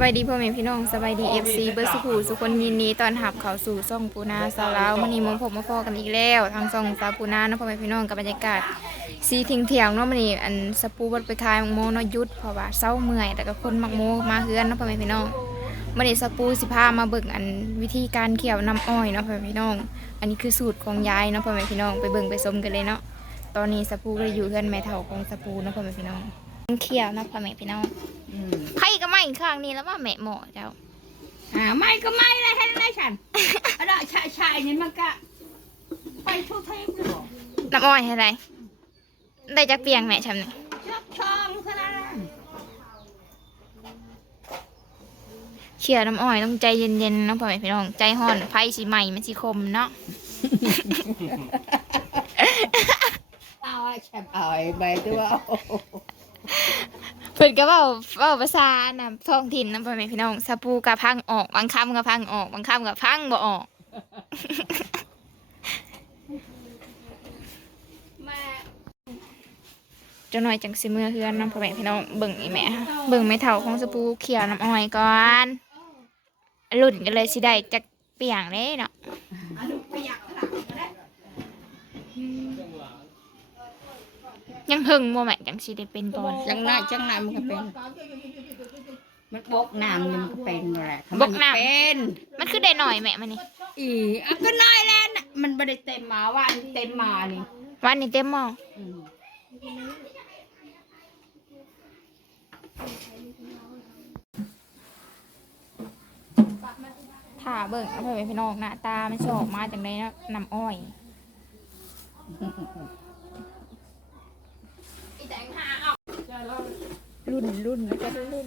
บายดีพ่อแม่พี่น้องสบายดีเอฟซีเบอร์สุขูสุคนยินดีตอนหับเขาสู่ซ่องปูนาสาวลาวมันนี้มงผมมาฟอกันอีกแล้ว ทางซ่องสาวปูนาเนาะพ่อแม่พี่น้องกับบรรยากาศสีทิงเถียงเนาะมันนี้อันสปูบัดไปคายมักโมเนาะหยุดเพราะว่าเศร้าเมื่อยแต่ก็คนมักโมมาเฮือนเนาะพ่อแม่พี่น้องมันนี้สปูสิพามาเบิ่งอันวิธีการเคี่ยวน้ำอ้อยเนาะพ่อแม่พี่น้อง อันนี้คือสูตรของยายเนาะพ่อแม่พี่น้องไปเบิ่งไปชมกันเลยเนาะตอนนี้สปูก็อยู่เฮือนแม่เฒ่าของสปูเนาะพ่อแม่พี่น้อง เคี่ยวเนาะพ่อแม่พี่น้องอืมไผ่ก็ไม่ข้างนี้แล้วว่าแม่หมอเจ้าอ่าไม่ก็ไม่เลยให้ได้ฉันอะดอกชายชายนี่มันก็ไปทั่วเทพเลยบอกน้ำอ้อยอะไรได้จากเปียงแม่ชำนี่ชอบช่องขนาดนั้นเชื่อน้ำอ้อยต้องใจเย็นๆเนาะพ่อแม่พี่น้องใจห่อนไผ่สีใหม่มันสีคมเนาะเอาไอ้ฉันเอาไอ้ใบตัวเพิ่นก็เว้าเว้าภาษาน่ะท้องถิ่นนะพ่อแม่พี่น้องสะปูกะพังออกบางคำกะพังออกบางคำกะพังบ่ออก มาจ้าหน่อยจังสิมือเฮือนเนาะพ่อแม่พี่น้องเบิ่งอีแม่เบิ่งแม่เฒ่าของสะปูเขียวน้ำอ้อยก่อนรุ่นกันเลยสิได้จักเปียงเด้เนาะอันนี้ไปอยากหลังก็ได้ ยังหึงบ่แม่ สิได้เป็นก่อนจังไรจังไรมันก็เป็น มันบกน้ำนี่มันก็เป็นอะไรบกน้ำ เป็นมันคือได้หน่อยแม่มันนี่อีอะก็น้อยแล้วนะมันไม่ได้เต็มมาว่าอันเต็มมานี่วันนี้เต็มหม้ออืมถ้าเบิ่งเอาไปพี่น้องหน้าตามันชอบมาจังไดเนาะน้ำอ้อย รุ่นรุ่นจะรุ่น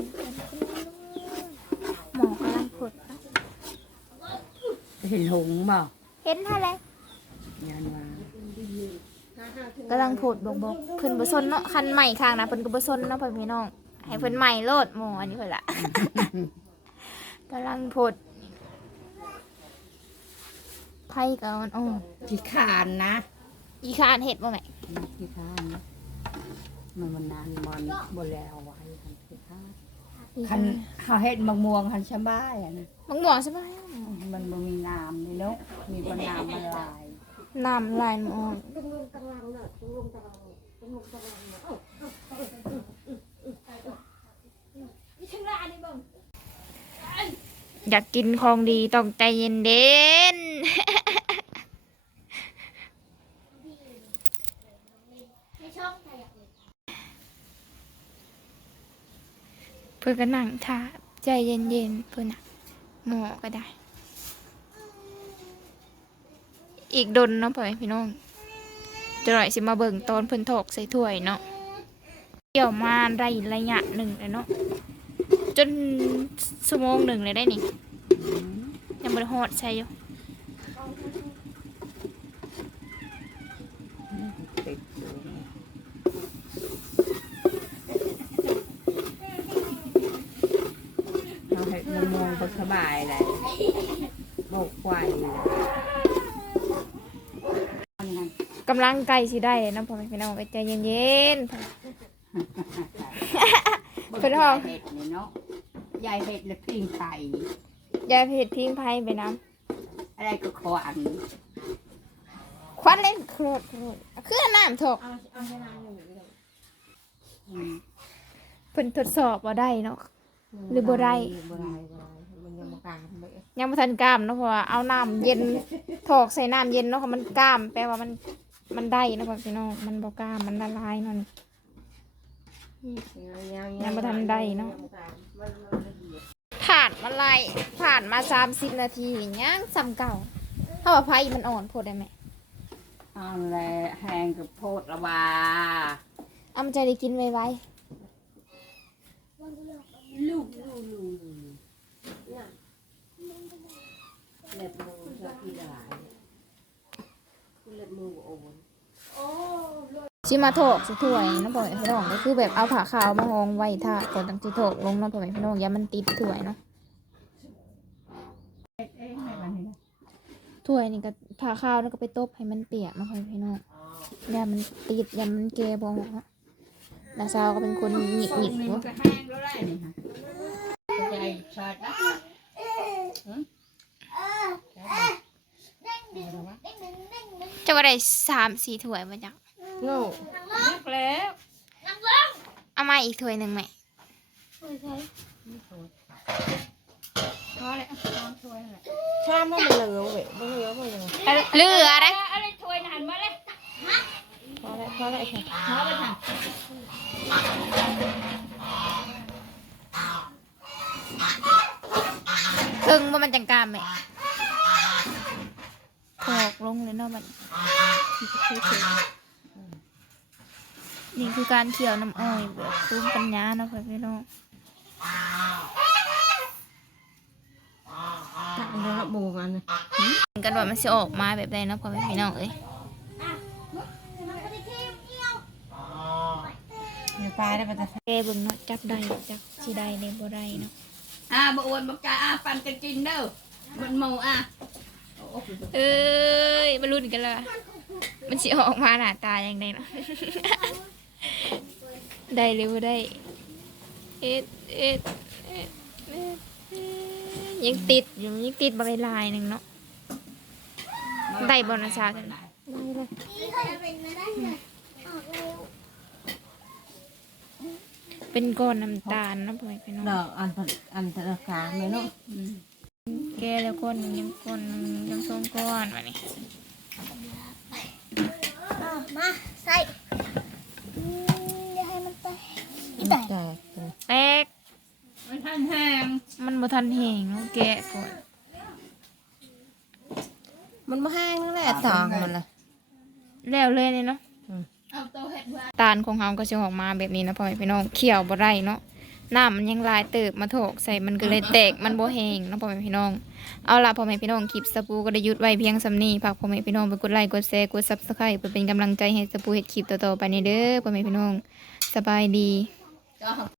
หมอกำลังผดเห็นหงส์เปล่าเห็นท่าไรยันว่ากำลังผดบกบกเพิ่นบ่ซนเนาะคันใหม่ข้างนะเพิ่นก็บ่ซนเนาะเพิ่นพี่น้อง ให้เพิ่นใหม่โลดหมออันนี้เพิ่นละกำลังผดไผ่ก็อ่อนขี้ขานนะๆอีคานเห็ดบ่แม่ ขี้ขานนะ มันมันนานมันบนแล้วไว้คันขี้ขานอีคันเขาเฮ็ดมะม่วงคันชะบ้ายอะนะมังหม่วงใช่ไหมมันบ่มีน้ำนี่เนาะมีแต่น้ำมันลายน้ำลายมันอ่อนอยากกินของดีต้องใจเย็นเด่น เพื่อนก็นั่งท่าใจเย็นๆเพื่อนน่ะหมอก็ได้ อีกดนเนาะพ่อแม่พี่น้องจะหน่อยสิมาเบิ่งตอนเพิ่นถอกใส่ถ้วยเนาะเกี่ยวมาได้ระยะหนึ่งเลยเนาะจนชั่วโมงหนึ่งเลยได้นี่ยังบ่ได้ฮอดใช่อยู่ ติดอยู่เราเฮ็ดมะม่วงก็ สบายเลยโรคไวกำลังใกล้สิได้เนาะพ่อแม่พี่น้องก็ใจเย็นๆเพิ่นห้องเห็ดนี่เนาะยายเห็ดและปิ้งไก่ยายเพจพิงไพ่ไปน้อะไรก็ขออันำควันเล่นโครดโครดคืออันน้ำถกอืมเพิ่นทดสอบว่าได้เนาะหรือบ่ได้บ่ได้บ่ได้ มันยังบ่กล้าเลยยังบ่ทันกล้ามเนาะเพราะว่าเอาน้ำเย็นถอกใส่น้ำเย็นเนาะค่ะมันกล้ามแปลว่ามันมันได้เนาะพ่อพี่น้องมันบ่กล้ามมันละลายเนาะนี่ยังบ่ทันได้เนาะผ่านมาไล่ผ่านมา30นาทียังซ้ำเก่าถ้าว่าไฟมันอ่อนโพดได้ไหมเอาแหละแห้งกับโพดละว่าเอามันจะได้กินไวลูกลูกลูกเล็บมือชอบกินอะไรเล็บมือโอน ๆสิมาโถกสิถ้วยเนาะพ่อแม่พี่น้องก็คือแบบเอาผ้าขาวมาหองไว้ท่าก่อนตั้งสิโถกลงเนาะพ่อแม่พี่น้องอย่ามันติดถ้วยเนาะถ้วยนี่ก็ผ้าขาวนี่ก็ไปตบให้มันเปียกเนาะพ่อแม่พี่น้องอย่ามันติดอย่ามันเกยบ่เนาะนาซาวก็เป็นคนหยิกหยิกเนาะนก็แห้งแล้วะจะว่าได้สามสี่ถ้วยมาจัก โง่นักแล้วเอามาอีกถ้วยหนึ่งไหมพอแล้วลองช่วยแหละชามว่ามันเหลือเว้ยบ่เหลือบ่ยังเหลือได้อะไรช่วยหันมาเลยพอแล้วพอแล้วไอ้ค่ะพอไปทางเอิงว่ามันจังกามไหมถอกลงเลยเนาะมัน นี่คือการเคี่ยวน้ำอ้อยแบบตุ้มปัญญาเนาะพี่น้องตักเนื้อหมูกันนะเหมือนกันว่ามันจะออกมาแบบใดเนาะพ่อแม่พี่น้องเอ้ยอย่าตายได้ปะจ๊ะแกเบิ่งเนาะจับได้จับสิได้ในบ่ได้เนาะอ่าบ่อวนบ่กาอ่าปั่นกันกินเด้อมันเมาอะเอ้ยมาลุ้นกันเลยมันสิออกมาหน้าตาอย่างไรเนาะ ได้หรือบ่ได้เอ็ดเอ็ดเอ็ดเอ็ดเอ็ดยังติดอยู่ยังติดบางลายหนึ่งเนาะ ได้บอลชากันเป็นก้อนน้ำตาลเนาะพ่อแม่พี่น้องดอกอันผัดอันตะกาไหมเนาะแกแล้วก้อนหนึ่งยังก้อนหนึ่งยังสองก้อนมานี่มาใส่อืมอย่าให้มันไป แต่ แตก มันทันแห้งมันบ่ทันแห้งเนาะแกะก่อนมันมาแห้งนั่นแหละตองมันละแล้วเลยเนี่ยเนาะเอาตัวเห็ดเพื่อตาลของเฮาก็จะออกมาแบบนี้นะพ่อแม่พี่น้องเขียวบ่ได้เนาะน้ำมันยังลายเติบมาโถกใส่มันก็เลยแตกมันบ่แห้งเนาะพ่อแม่พี่น้อง เอาล่ะพ่อแม่พี่น้องคลิปสปูก็ได้หยุดไว้เพียงสำนี้ฝากพ่อแม่พี่น้องไปกดไลค์กดแชร์กด Subscribe เพื่อเป็นกำลังใจให้สปูเฮ็ดคลิปต่อๆไปนี้เด้อพ่อแม่พี่น้องสบายดีก็